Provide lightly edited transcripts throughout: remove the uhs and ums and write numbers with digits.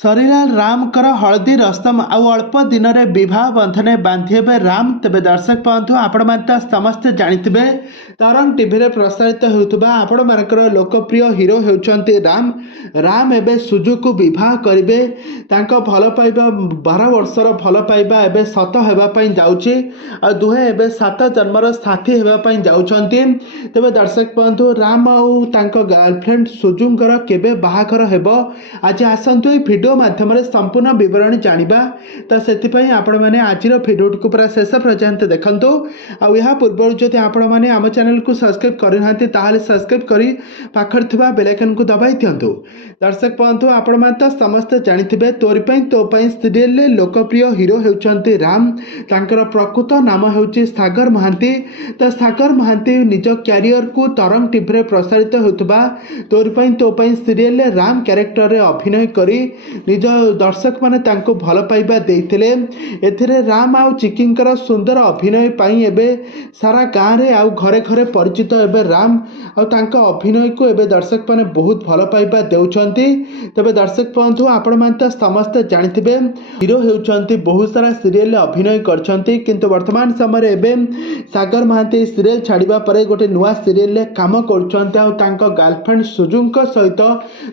सरीलाल रामकर हलदी रसम आउ अल्प दिन में विवाह बंधन बांधि हे राम। तेज दर्शक बंधु आपण मैंने समस्ते जानते तरंग टीवी रे प्रसारित होता आपण मानकर लोकप्रिय हिरो होती राम। राम एवं सुजु को बह करेंगे भल पाइबा 12 वर्षर भल पाइबा एवं सत होगापाई जाऊँगी आ दुहे एवं 7 जन्मर साथी होगापाई जाऊँगी। तेज दर्शक बंधु राम आउ गर्लफ्रेंड सुजुंकर केबे बाहाघर हेब आज आसतु ये भिडियो माध्यम संपूर्ण बरणी जाना। तो से आपण मैंने आज भिडियो को पूरा शेष पर्यंत देखु। आ पूर्व जब आपण मैंने आम चैनल को सब्सक्राइब करना सब्सक्राइब कर पाखर बेल आइकन को दबाई दिंतु। दर्शक बंधु आपण मैंने समस्ते जानते तोरी तो सीरियल लोकप्रिय हिरो होती राम। तांकर प्रकृत नाम होची सागर महांती। तो सागर महांती निज क्यारियर को तरंग टीवी रे प्रसारित होता तोरी तो सीरियल राम क्यारेक्टर रे अभिनय करी निज दर्शक माने तांको भल पाइबा देइथिले। एथिरे राम आउ चिकिंकर सुंदर अभिनय पाई एबे सारा गाँव रे आउ घरे घरे परिचित एबे राम आउ तांको अभिनय को एबे दर्शक माने बहुत भल पाइबा देउछंती। तबे दर्शक बंधु आपण माने समस्त जानथिबे हिरो हेउछंती बहुत सारा सीरियल अभिनय करछंती किंतु वर्तमान समय एबे सागर महांती सीरियल छाड़िबा परे गोटे नुआ सीरियल काम करछंती आउ तांको गर्लफ्रेंड सुजुंक सहित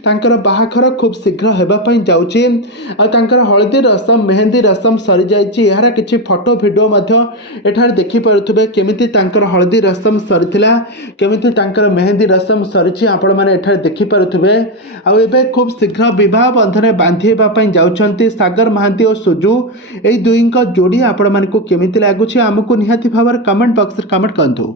तांकर बाहाघर खूब शीघ्र हेबापाई जाउची। आ तांकर हळदी रसम मेहंदी रसम सरी जाइची। यार किछि फोटो वीडियो मध्य एठार देखि परुथबे केमिति तांकर हळदी रसम सरीथिला केमिति तांकर मेहंदी रसम सरीची आपण माने एठार देखि परुथबे। आ एबे खूब शीघ्र विवाह बंधन बांधि हेबापाई जाउछंती सागर महांती और सुजु। एई दुईंक जोड़ी आपण मानकु केमिति लागुची आमकु निहाती भावर कमेंट बॉक्स रे कमेंट करंतु।